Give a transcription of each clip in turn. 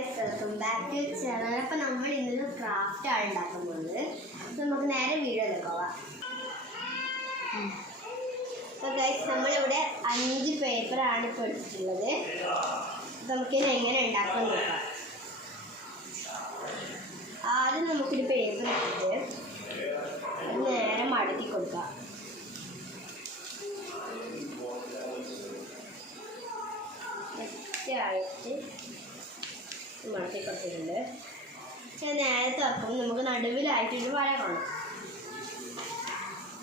Guys, welcome back to channel. അപ്പോൾ നമ്മൾ ഇന്നൊരു ക്രാഫ്റ്റ് ആണ് ഉണ്ടാക്കാൻ പോകുന്നത്. നമുക്ക് നേരെ വീഡിയോയിലേക്ക് പോവാം. അപ്പോൾ ഗൈസ്, നമ്മളിവിടെ 5 പേപ്പറാണ് ഇപ്പോൾ എടുത്തിട്ടുള്ളത്. നമുക്കിത് എങ്ങനെ ഉണ്ടാക്കാൻ നോക്കാം. ആദ്യം നമുക്കൊരു പേപ്പർ എടുത്തിട്ട് അത് നേരെ മടക്കി കൊടുക്കാം. ആയിട്ട് മടക്കി കൊടുത്തിട്ടുണ്ട്. നേരെ തുറക്കുമ്പോൾ നമുക്ക് നടുവിലായിട്ടൊരു വര കാണാം.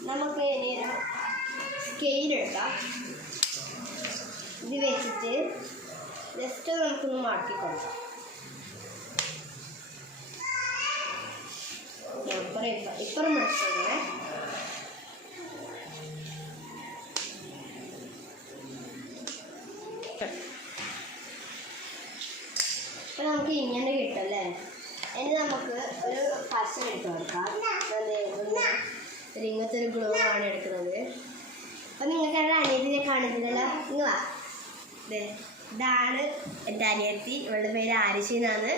നമുക്ക് ഇനി ഒരു സ്കെയിൽ എടുക്കാം. ഇത് വെച്ചിട്ട് ജസ്റ്റ് നമുക്കൊന്ന് മടക്കി കൊടുക്കാം. ഇപ്പുറം മടക്കില്ലേ. അപ്പോൾ നമുക്ക് ഇങ്ങനെ കിട്ടുമല്ലേ. ഇനി നമുക്ക് ഒരു പശ എടുത്ത് കൊടുക്കാം. ഇങ്ങനത്തെ ഒരു ഗ്ലൂ ആണ് എടുക്കുന്നത്. അപ്പം നിങ്ങൾക്ക് എൻ്റെ അനിയത്തിനെ കാണിച്ചിട്ടല്ല. ഇങ്ങ് വാ. ഇതാണ് എൻ്റെ അനിയത്തി. ഇവളുടെ പേര് ആരിഷി എന്നാണ്.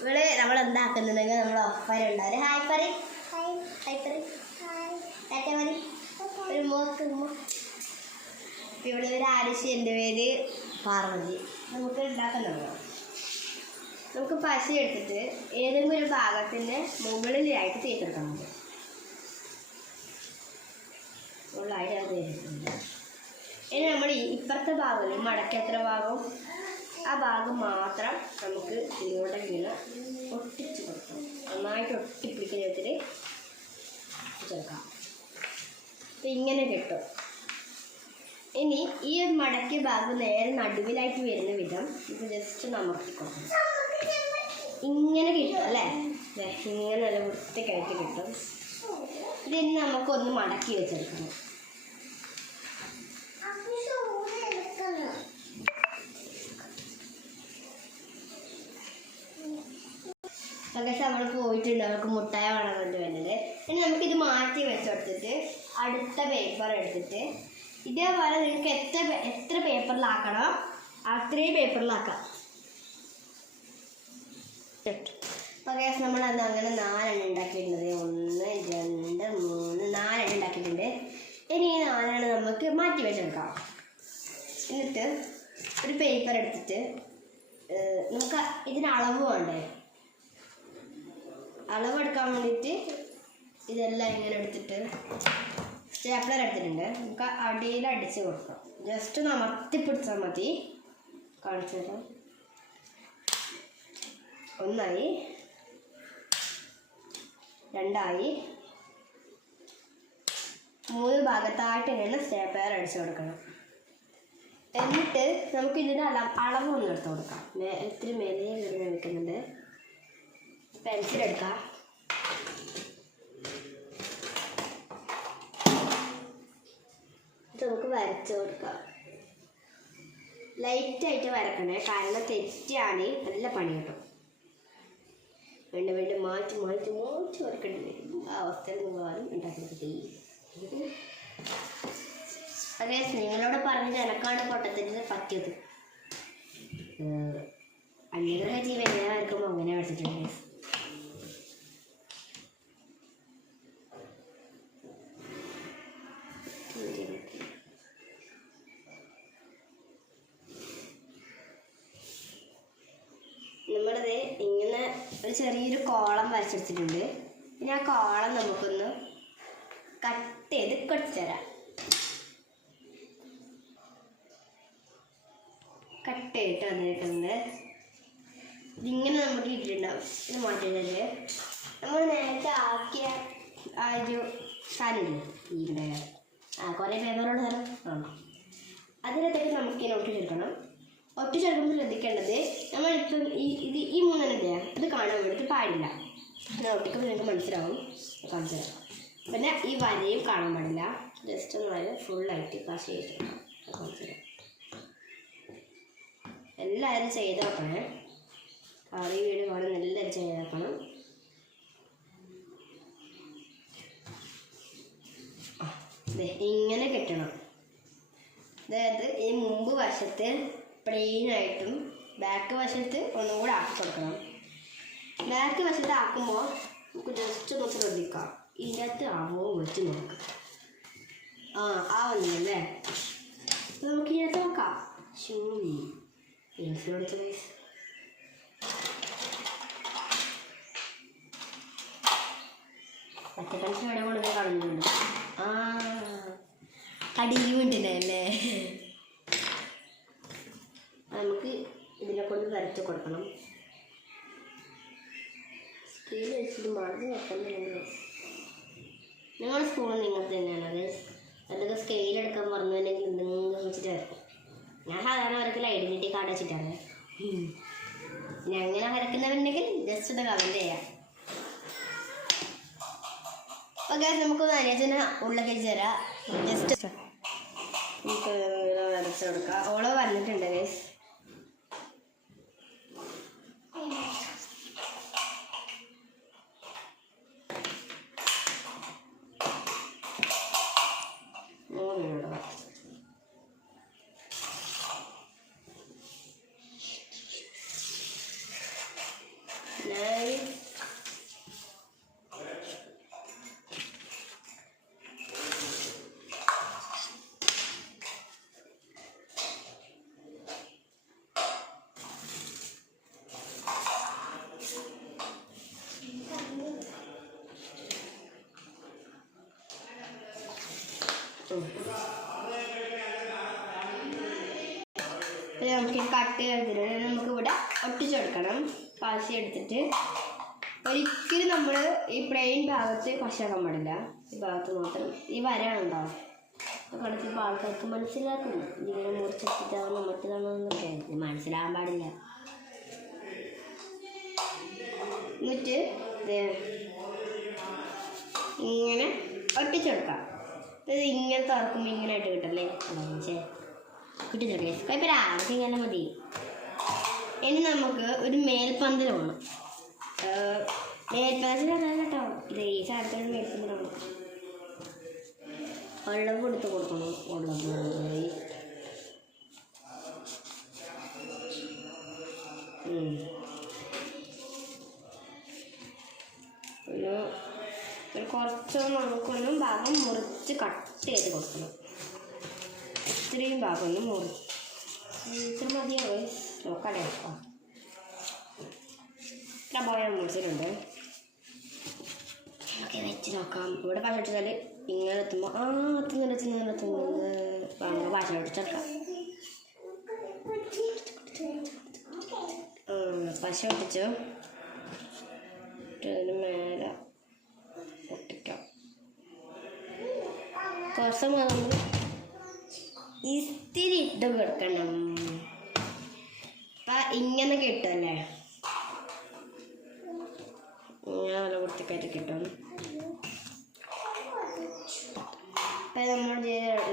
ഇവള് നമ്മളെന്താക്കുന്നുണ്ടെങ്കിൽ നമ്മൾ ഒപ്പരുണ്ടാവും. ഹായ് പറയും. ഹായ് പറയും. ടാറ്റ പറയും. ഒരു മോക്ക് ഇവിടെ ഒരു ആരിഷി. എൻ്റെ പേര് പാർവതി. നമുക്ക് ഉണ്ടാക്കാൻ തുടങ്ങാം. നമുക്ക് പശ എടുത്തിട്ട് ഏതെങ്കിലും ഒരു ഭാഗത്തിൻ്റെ മുകളിലായിട്ട് തേച്ചെടുക്കണം. മുകളിലായിട്ട് അത് തേച്ചിട്ടുണ്ട്. ഇനി നമ്മൾ ഇപ്പുറത്തെ ഭാഗം മടക്കത്ര ഭാഗവും ആ ഭാഗം മാത്രം നമുക്ക് ഇതിലൂടെ ഇങ്ങനെ ഒട്ടിച്ച് കൊടുക്കണം. നന്നായിട്ട് ഒട്ടിപ്പിടിക്കുന്ന വിധത്തിൽ ചേർക്കാം. അപ്പം ഇങ്ങനെ കിട്ടും. ഇനി ഈ മടക്കിയ ഭാഗം നേരെ നടുവിലായിട്ട് വരുന്ന വിധം ഇത് ജസ്റ്റ് നമർത്തി കൊടുക്കണം. ഇങ്ങനെ കിട്ടും അല്ലേ. ഇങ്ങനെ നല്ല വൃത്തിക്കായിട്ട് കിട്ടും. ഇതിന് നമുക്കൊന്ന് മടക്കി വെച്ചെടുക്കണം. പക്ഷേ നമ്മൾ പോയിട്ടുണ്ട്. അവർക്ക് മുട്ടായ വേണം കൊണ്ട് വരുന്നത്. ഇനി നമുക്കിത് മാറ്റി വെച്ചെടുത്തിട്ട് അടുത്ത പേപ്പർ എടുത്തിട്ട് ഇതേപോലെ നിങ്ങൾക്ക് എത്ര പേപ്പറിലാക്കണം അത്രയും പേപ്പറിലാക്കാം. അപ്പോൾ ഗ്യാസ് നമ്മളത് അങ്ങനെ 4 ഉണ്ടാക്കിയിട്ടുണ്ട്. 1 2 3 4 ഉണ്ടാക്കിയിട്ടുണ്ട്. ഇനി ഈ 4 നമുക്ക് മാറ്റി വെച്ചെടുക്കാം. എന്നിട്ട് ഒരു പേപ്പർ എടുത്തിട്ട് നമുക്ക് ഇതിന് അളവ് വേണ്ടേ. അളവെടുക്കാൻ വേണ്ടിയിട്ട് ഇതെല്ലാം ഇങ്ങനെ എടുത്തിട്ട് സ്റ്റേപ്ലർ എടുത്തിട്ടുണ്ട്. നമുക്ക് അടിയിൽ അടിച്ച് കൊടുക്കാം. ജസ്റ്റ് ഒന്ന് അമർത്തിപ്പിടിച്ചാൽ മതി. കാണിച്ചു തരാം. 1 ആയി, 2 ആയി. 3 ഭാഗത്തായിട്ട് ഇങ്ങനെ സ്റ്റേപ്ലർ അടിച്ചു കൊടുക്കണം. എന്നിട്ട് നമുക്ക് ഇതിൻ്റെ അളവ് ഒന്ന് എടുത്ത് കൊടുക്കാം. ഇത്തിരി മേലെ ഇങ്ങനെ വെക്കുന്നുണ്ട്. പെൻസിൽ എടുക്കാം. നമുക്ക് വരച്ചു കൊടുക്കാം. ലൈറ്റായിട്ട് വരക്കണേ, കാരണം തെറ്റിയാണ് നല്ല പണി കിട്ടും. വീണ്ടും മാറ്റി വരക്കേണ്ടി വരും. ആ അവസ്ഥയിൽ നിങ്ങൾ ഉണ്ടാക്കി. അതെ, നിങ്ങളോട് പറഞ്ഞത് എനക്കാണ് പൊട്ടത്തിന് പറ്റിയത്. അന്യഗ്രഹ ജീവൻ എങ്ങനെ വരക്കുമ്പോൾ അങ്ങനെ വരച്ചിട്ടുണ്ട്. നമ്മളത് ഇങ്ങനെ ഒരു ചെറിയൊരു കോളം വരച്ചെടുത്തിട്ടുണ്ട്. പിന്നെ ആ കോളം നമുക്കൊന്ന് കട്ട് ചെയ്ത് കൊടുത്തു തരാം. കട്ട് ചെയ്തിട്ട് വന്നിട്ടുണ്ട്. ഇതിങ്ങനെ നമുക്ക് ഇട്ടിട്ടുണ്ടാവും. ഇത് മാറ്റിയിട്ടുണ്ട്. നമ്മൾ നേരത്തെ ആക്കിയ ആ ഒരു സാധനമില്ലേ ഇവിടെ കുറേ പേപ്പറുള്ള സാധനം അതിനകത്തേക്ക് നമുക്കിങ്ങനെ ഒട്ടിച്ചെടുക്കണം. ഒട്ടിച്ചെടുക്കുമ്പോൾ ശ്രദ്ധിക്കേണ്ടത് നമ്മളിപ്പം ഈ 3 ഇത് കാണാൻ വേണ്ടിയിട്ട് പാടില്ല. ഞാൻ ഒട്ടിക്കുമ്പോൾ നിങ്ങൾക്ക് മനസ്സിലാവും. കാണിച്ചു തരാം. പിന്നെ ഈ വരയും കാണാൻ പാടില്ല. ജസ്റ്റ് ഒന്ന് വരെ ഫുള്ളായിട്ട് പശ ചെയ്തെടുക്കാം. കാണിച്ചു തരാം. എല്ലാവരും ചെയ്ത് നോക്കണേ. ഈ വീട് കാണുന്ന എല്ലാവരും ചെയ്ത് നോക്കണം. ഇങ്ങനെ കിട്ടണം. അതായത് ഈ മുമ്പ് വശത്ത് പ്ലെയിനായിട്ടും ബാക്ക് വശത്ത് ഒന്നുകൂടെ ആക്കി കൊടുക്കണം. ബാക്ക് വശത്ത് ആക്കുമ്പോൾ നമുക്ക് ജസ്റ്റ് ഒന്ന് ശ്രദ്ധിക്കാം, ഇതിൻ്റെ അകത്ത് ആവോ വിളിച്ച് നോക്കാം. വന്നില്ലേ? അപ്പോൾ നമുക്ക് ഇതിനകത്ത് നോക്കാം. പച്ചക്കറിക്ക് ഇവിടെ കൊണ്ടു കളഞ്ഞിട്ടുണ്ട്. അടിയുണ്ടല്ലേ? നമുക്ക് ഇതിനെ കൊണ്ട് വരച്ച് കൊടുക്കണം. സ്കെയിൽ വെച്ചിട്ട് മറന്ന് വെക്കുന്നുണ്ടെങ്കിൽ നിങ്ങളുടെ സ്കൂളിൽ നിങ്ങൾക്ക് തന്നെയാണത്. അതൊക്കെ സ്കെയിലെടുക്കാൻ പറഞ്ഞിട്ടുണ്ടെങ്കിൽ എന്തെങ്കിലും വെച്ചിട്ട് വരക്കും. ഞാൻ സാധാരണ വരക്കില്ല, ഐഡൻറ്റിറ്റി കാർഡ് വെച്ചിട്ടാണ്. ഞാൻ അങ്ങനെ വരയ്ക്കുന്നവരുണ്ടെങ്കിൽ ജസ്റ്റ് ഒന്ന് കമൻറ്റ് ചെയ്യാം. ഓക്കെ, നമുക്കൊന്ന് അനുജന ഉള്ളിലേക്ക് തരാം. ജസ്റ്റ് നമുക്ക് വരച്ച് കൊടുക്കാം. ഓളോ വന്നിട്ടുണ്ട് ഗൈസ്. നമുക്ക് കട്ട് ചെയ്തിട്ട് നമുക്കിവിടെ ഒട്ടിച്ചെടുക്കണം. പാശി എടുത്തിട്ട് ഒരിക്കലും നമ്മൾ ഈ പ്ലെയിൻ ഭാഗത്ത് പശാക്കാൻ പാടില്ല. ഈ ഭാഗത്ത് മാത്രം ഈ വരാനുണ്ടാവും. കളിച്ചപ്പോൾ ആൾക്കാർക്ക് മനസ്സിലാക്കുന്നു ഇങ്ങനെ മുറിച്ചെടുത്തിട്ടാണോ മറ്റേതാണോന്നൊക്കെ മനസ്സിലാകാൻ പാടില്ല. എന്നിട്ട് ഇങ്ങനെ ഒട്ടിച്ചെടുക്കാം. ഇത് ഇങ്ങനെ തുറക്കുമ്പോൾ ഇങ്ങനെ ആയിട്ട് കിട്ടല്ലേ? കിട്ടുന്നില്ല, കുഴപ്പമില്ല, ആർക്ക് ഇങ്ങനെ മതി. ഇനി നമുക്ക് ഒരു മേൽപ്പന്തൽ വേണം. മേൽപ്പന്തലാണ് കേട്ടോ, ഇത് ഈ സാധനത്തിന് മേൽപ്പന്തലാണ്. വെള്ളം കൊടുത്ത് കൊടുക്കണം. വെള്ളം ഒരു കുറച്ച് നമുക്കൊന്നും ഭാഗം മുറിച്ച് കട്ട് ചെയ്ത് കൊടുക്കണം. ഇത്രയും ഭാഗം ഒന്ന് മുറിച്ച് ഇത്ര മതിയോ? നോക്കാതെ നോക്കാം. ഇത്ര പോയാൽ മുറിച്ചിട്ടുണ്ട്. ഓക്കെ, വെച്ച് നോക്കാം. ഇവിടെ ഭാഷ വെച്ചാൽ ഇങ്ങനെ എത്തുമ്പോൾ എത്തുന്നത് ഭാഷ വെച്ചെടുക്കാം. പശ ഒട്ടിച്ചു ഇതിന് മേലെ ഒട്ടിക്കാം. കുറച്ച് നമ്മൾ ഇത്തിരി ഇട്ട് കൊടുക്കണം. അപ്പം ഇങ്ങനെ കിട്ടുമല്ലേ? ഇങ്ങനെ നല്ല വൃത്തിക്കായിട്ട് കിട്ടും. അപ്പം നമ്മൾ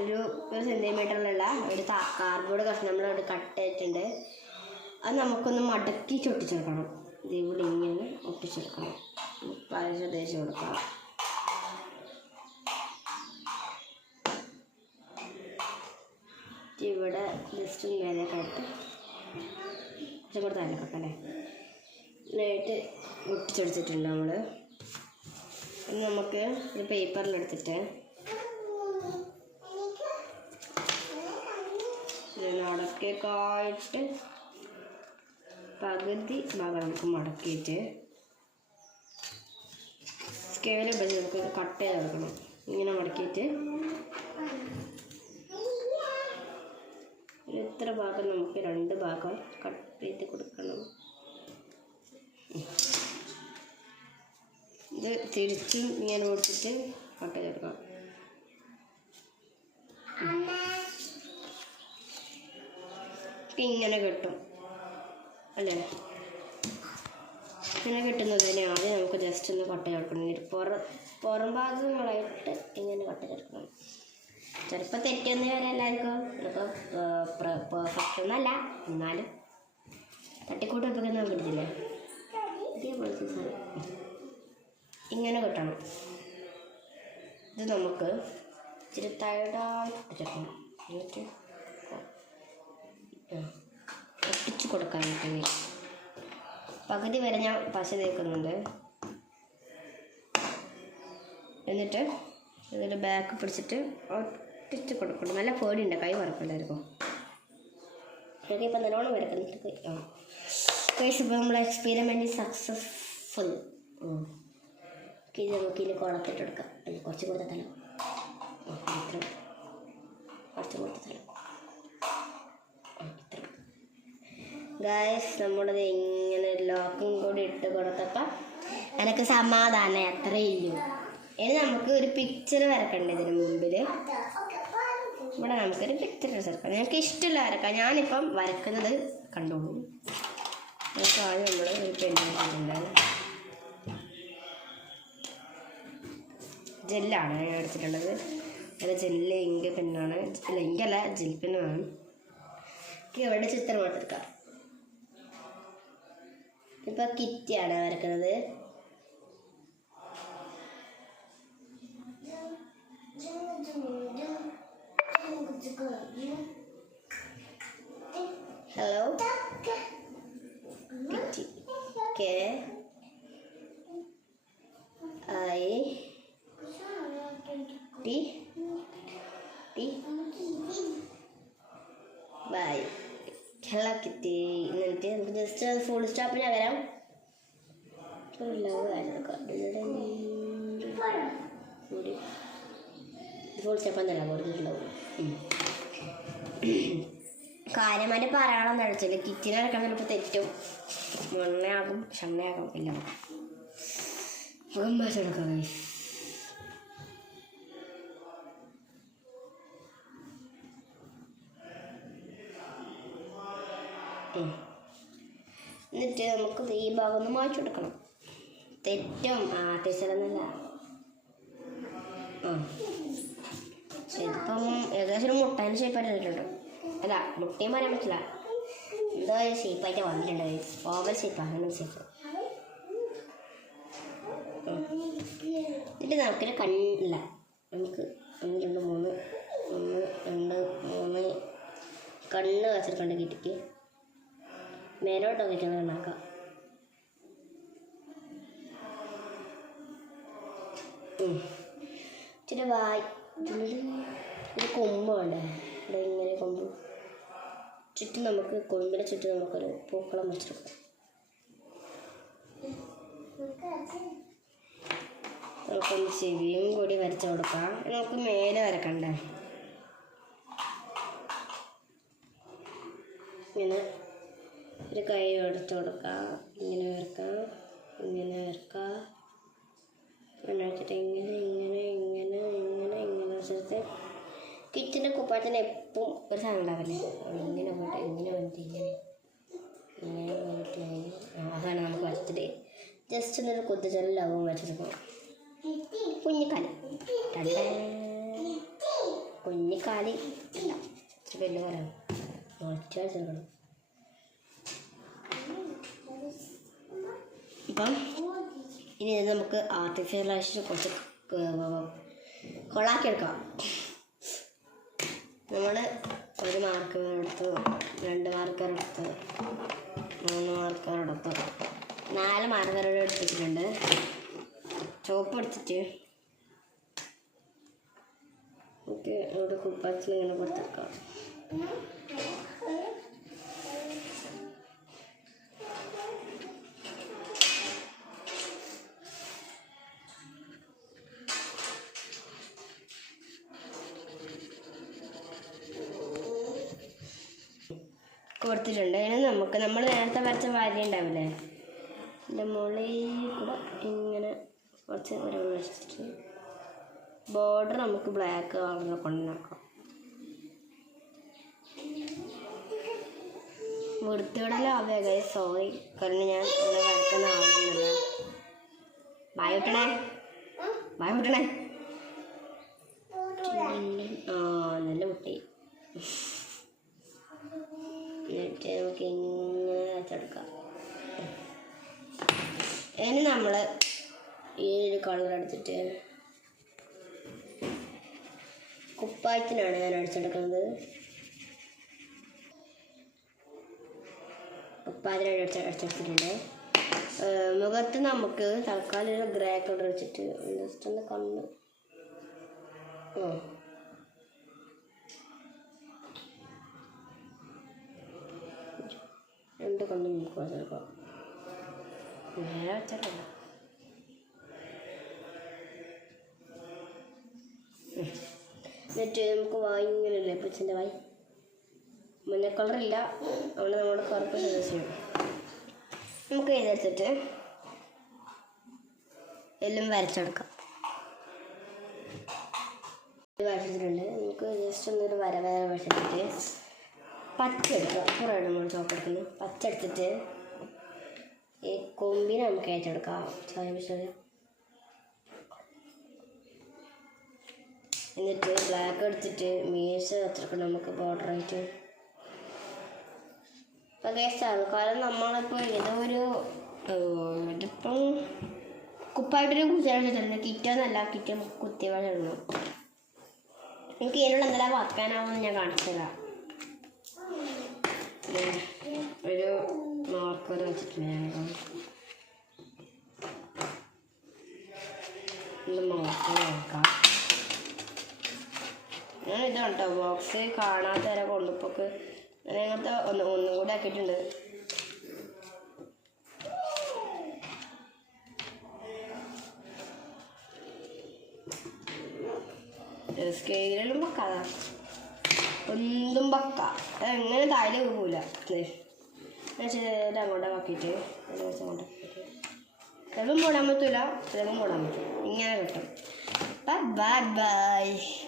ഒരു സെൻറ്റിമീറ്ററിലുള്ള ഒരു കാർഡ്ബോർഡ് കഷ്ണം നമ്മളവിടെ കട്ട് ചെയ്തിട്ടുണ്ട്. അത് നമുക്കൊന്ന് മടക്കി ഒട്ടിച്ചെടുക്കണം. ഇതിവിടെ ഇങ്ങനെ ഒട്ടിച്ചെടുക്കണം. പശ തേച്ച് കൊടുക്കാം. ഇവിടെ ജസ്റ്റ് മേലേക്കായിട്ട് കുറച്ചും കൂടെ തലക്കൊക്കെ അല്ലേ നന്നായിട്ട് ഒട്ടിച്ചെടുത്തിട്ടുണ്ട് നമ്മൾ. നമുക്ക് ഒരു പേപ്പറിലെടുത്തിട്ട് മടക്കിയൊക്കെയായിട്ട് പകുതി ഭാഗം നമുക്ക് മടക്കിയിട്ട് സ്കെയിൽ ഉപയോഗിച്ച് നമുക്ക് കട്ട് ചെയ്ത് കൊടുക്കണം. ഇങ്ങനെ മടക്കിയിട്ട് ഇത്ര ഭാഗം നമുക്ക് 2 ഭാഗം കട്ട് ചെയ്ത് കൊടുക്കണം. ഇത് തിരിച്ചും ഇങ്ങനെ കൊടുത്തിട്ട് കട്ട് ചെയ്തെടുക്കണം. ഇങ്ങനെ കിട്ടും അല്ലേ? ഇങ്ങനെ കിട്ടുന്നതിന് ആദ്യം നമുക്ക് ജസ്റ്റ് ഒന്ന് കട്ട് ചെയ്തെടുക്കണം. പുറം ഭാഗങ്ങളായിട്ട് ഇങ്ങനെ കട്ട് ചെയ്തെടുക്കണം. ചിലപ്പോൾ തെറ്റൊന്നും വരെ എല്ലാവർക്കും ചിലപ്പോൾ പെർഫെക്റ്റ് ഒന്നല്ല, എന്നാലും തട്ടിക്കൂട്ട് വെപ്പിക്കുന്ന കിട്ടില്ലേ? ഇതേപോലത്തെ സാധനം ഇങ്ങനെ കിട്ടണം. ഇത് നമുക്ക് ഇച്ചിരി തൈഡായിട്ട് ചേർക്കണം. എന്നിട്ട് ഒട്ടിച്ച് കൊടുക്കാൻ പറ്റും. പകുതി വരെ ഞാൻ പശ തേക്കുന്നുണ്ട്. എന്നിട്ട് ഇതിൽ ബാക്ക് പിടിച്ചിട്ട് ഒട്ടിച്ച് കൊടുക്കണം. നല്ല പേടിയുണ്ട്, കൈ വറക്കില്ലായിരിക്കും. ഓക്കെ, ഇപ്പം നല്ലോണം വരക്കുന്നുണ്ട്. ഇപ്പോൾ നമ്മളെ എക്സ്പെരിമെൻറ്റ് സക്സസ്ഫുൾ. ഇത് നമുക്ക് ഇതിൽ കുളത്തിട്ട് എടുക്കാം. കുറച്ച് കൊടുത്തല്ലോ, കുറച്ച് കൊടുത്തല്ലോ. ഗായ്സ്, നമ്മളത് ഇങ്ങനെ ലോക്കും കൂടി ഇട്ട് കൊടുത്തപ്പോൾ എനിക്ക് സമാധാനം എത്രയില്ലു. ഇനി നമുക്ക് ഒരു പിക്ചർ വരക്കണ്ടേ ഇതിന് മുമ്പിൽ. ഇവിടെ നമുക്കൊരു പിക്ചർ വരക്കാം. ഞങ്ങൾക്ക് ഇഷ്ടമുള്ള വരക്കാം. ഞാനിപ്പം വരക്കുന്നത് കണ്ടോളൂ. നമുക്ക് ആദ്യം നമ്മൾ ഒരു പെണ്ണ് ജെല്ലാണ് ഞാൻ എടുത്തിട്ടുള്ളത്. അത് ജെല്ല് ഇങ്ക് പെണ്ണാണ്. അല്ല, ഇങ്കല്ല, ജെൽ പെണ്ണാണ്. ഇവിടെ ചിത്രം എടുക്കാം. ഇപ്പം കിറ്റിയാണ് വരക്കുന്നത്. Hello kitty. K I T T Y. Bye കിറ്റി. എന്നിട്ട് നമുക്ക് ജസ്റ്റ് ഫുൾ സ്റ്റോപ്പിന് പകരം ഫുൾ സ്റ്റോപ്പ് എന്നല്ല പോയിട്ടുണ്ടാവും. കാര്യമായിട്ട് പറയാണെന്ന് കഴിച്ചില്ല. കിറ്റിനെ ഇറക്കാൻ ചിലപ്പോൾ തെറ്റും, മണ്ണയാകും, ഷണ്ണയാകും, എല്ലാം എടുക്കാം. എന്നിട്ട് നമുക്ക് ഈ ഭാഗം ഒന്ന് മാറ്റിയെടുക്കണം. തെറ്റും ടീച്ചറൊന്നുമില്ല. ഇതിപ്പം ഏകദേശം ഒരു മുട്ടേൻ്റെ ഷേപ്പായിട്ട് വന്നിട്ടുണ്ട്. അല്ല, മുട്ടയും പറയാൻ പറ്റില്ല, എന്തോ ഷേപ്പായിട്ട് വന്നിട്ടുണ്ട്. ഓവൽ ഷേപ്പാണ്, അങ്ങനെ ഷേപ്പ്. എന്നിട്ട് നമുക്കൊരു കണ്ണില്ല. നമുക്ക് 1 2 3 1 2 3 കണ്ണ് വെച്ചിട്ടുണ്ട്. കിട്ടിക്ക് മേലോട്ട് നോക്കിയിട്ടാണ് കണ്ണാക്കാം. ഇച്ചിരി വായി ഒരു കൊമ്പ് വേണ്ടേ, ഇവിടെ ഇങ്ങനെ കൊമ്പ് ചുറ്റും. നമുക്ക് കൊമ്പിനെ ചുറ്റും നമുക്കൊരു പൂക്കളം വെച്ചെടുക്കാം. നമുക്കൊന്ന് ചെവിയും കൂടി വരച്ചു കൊടുക്കാം. നമുക്ക് മേലെ വരക്കണ്ടേ. ഇങ്ങനെ ഒരു കൈ എടുത്ത് കൊടുക്കാം. ഇങ്ങനെ വരക്കാം, ഇങ്ങനെ വരക്കാം. അങ്ങനെ വെച്ചിട്ട് ഇങ്ങനെ ഇങ്ങനെ ഇങ്ങനെ ഇങ്ങനെ ഇങ്ങനെ വെച്ചിട്ട് കിച്ചൻ്റെ കുപ്പായത്തിന് എപ്പം ഒരു സാധനം ഉണ്ടാവില്ലേ, ഇങ്ങനെ പോയിട്ട് ഇങ്ങനെ വന്നിട്ട് ഇങ്ങനെ ഇങ്ങനെ വന്നിട്ട് അതാണ് നമുക്ക് വരച്ചിട്ട് ജസ്റ്റ് ഒന്നൊരു കുത്തിച്ചെല്ലാവും വെച്ചെടുക്കും. കുഞ്ഞിക്കാലി കുഞ്ഞിക്കാലി അല്ല, ഇച്ചിരി വലിയ പോലെയാണ് കുറച്ച് വെച്ചെടുക്കണം. ഇപ്പം ഇനി നമുക്ക് ആർട്ടിഫിഷ്യലായിട്ട് കുറച്ച് കൊളാക്കിയെടുക്കാം. നമ്മൾ 1 മാർക്കർ എടുത്ത്, 2 മാർക്കർ എടുത്ത്, 3 മാർക്കർ എടുത്ത്, 4 മാർക്കറുകൾ എടുത്തിട്ടുണ്ട്. ചോപ്പ് എടുത്തിട്ട് നമുക്ക് ഇവിടെ കുപ്പായത്തിൽ ഇങ്ങനെ കൊടുത്തേക്കാം. കൊടുത്തിട്ടുണ്ട്. അതിന് നമുക്ക് നമ്മൾ നേരത്തെ വരച്ച വാരി ഉണ്ടാവില്ലേ, എൻ്റെ മുകളിൽ കൂടെ ഇങ്ങനെ കുറച്ച് ഒരു വെച്ചിട്ട് ബോർഡർ നമുക്ക് ബ്ലാക്ക് കളറിൽ കൊണ്ടുവന്നാക്കാം. വൃത്തിയോടെല്ലാം സോറി, കാരണം ഞാൻ ഇവിടെ വരക്കുന്ന ആവുന്നില്ല. ബായോട്ടണേ ബായോട്ടണേ. നല്ല കുട്ടി. എന്നിട്ട് നമുക്ക് ഇങ്ങനെ വരച്ചെടുക്കാം. ഇനി നമ്മൾ ഈ ഒരു കളർ എടുത്തിട്ട് കുപ്പായത്തിനാണ് ഞാൻ അടിച്ചെടുക്കുന്നത്. പാതിര അടിച്ചെടുത്തിട്ടുണ്ട്. മുഖത്ത് നമുക്ക് തൽക്കാലം ഒരു ഗ്രേ കളർ വെച്ചിട്ട് ജസ്റ്റ് ഒന്ന് കണ്ണ് രണ്ട് കണ്ണ് നമുക്ക് ചിലപ്പോൾ നേരെ വെച്ചിട്ടില്ല. എന്നിട്ട് നമുക്ക് വായി ഇങ്ങനെയല്ലേ പൂച്ചൻ്റെ വായി മഞ്ഞ കളറില്ല, അവിടെ നമ്മുടെ കറുപ്പ് സജസ്റ്റ് നമുക്ക് ഇതെടുത്തിട്ട് എല്ലാം വരച്ചെടുക്കാം. വരച്ചിട്ടുണ്ട്. നമുക്ക് ജസ്റ്റ് ഒന്നൊരു വര വരച്ചിട്ട് പച്ച എടുക്കുക. കുറേ നമ്മൾ ചോക്കെടുക്കുന്നു. പച്ച എടുത്തിട്ട് ഈ കൊമ്പിനെ നമുക്ക് ഏറ്റെടുക്കാം. എന്നിട്ട് ബ്ലാക്ക് എടുത്തിട്ട് മീശ വെച്ചെടുക്കണം നമുക്ക് ബോർഡറായിട്ട്. അപ്പോൾ തൽക്കാലം നമ്മളിപ്പോൾ ഏതൊരു ഇതിപ്പം കുപ്പായിട്ടൊരു കുത്തിയാണ് കിറ്റൊന്നല്ല, കിറ്റ് കുത്തിയവിടെ ഇടണം. എനിക്ക് ഇതിനുള്ള എന്തെല്ലാം വയ്ക്കാനാവുമെന്ന് ഞാൻ കാണിച്ചതാ. ഒരു മാർക്കർ വെച്ചിട്ടുണ്ട് ഞാൻ മാർക്കർ നോക്കാം. ഞാൻ ഇതാണ് കേട്ടോ ബോക്സ് കാണാത്ത വരെ കൊണ്ടുപോക്ക് ഞാൻ അങ്ങനത്തെ ഒന്നും കൂടെ ആക്കിയിട്ടുണ്ട്. സ്കെയിലും വെക്കാതാ ഒന്നും വെക്ക എങ്ങനെ താഴെ പോകില്ല. അങ്ങോട്ടേ ആക്കിയിട്ട് അങ്ങോട്ട് ചിലപ്പം മൂടാൻ പറ്റില്ല, ചിലപ്പം മൂടാൻ പറ്റും. ഇങ്ങനെ കിട്ടും. Bye bye.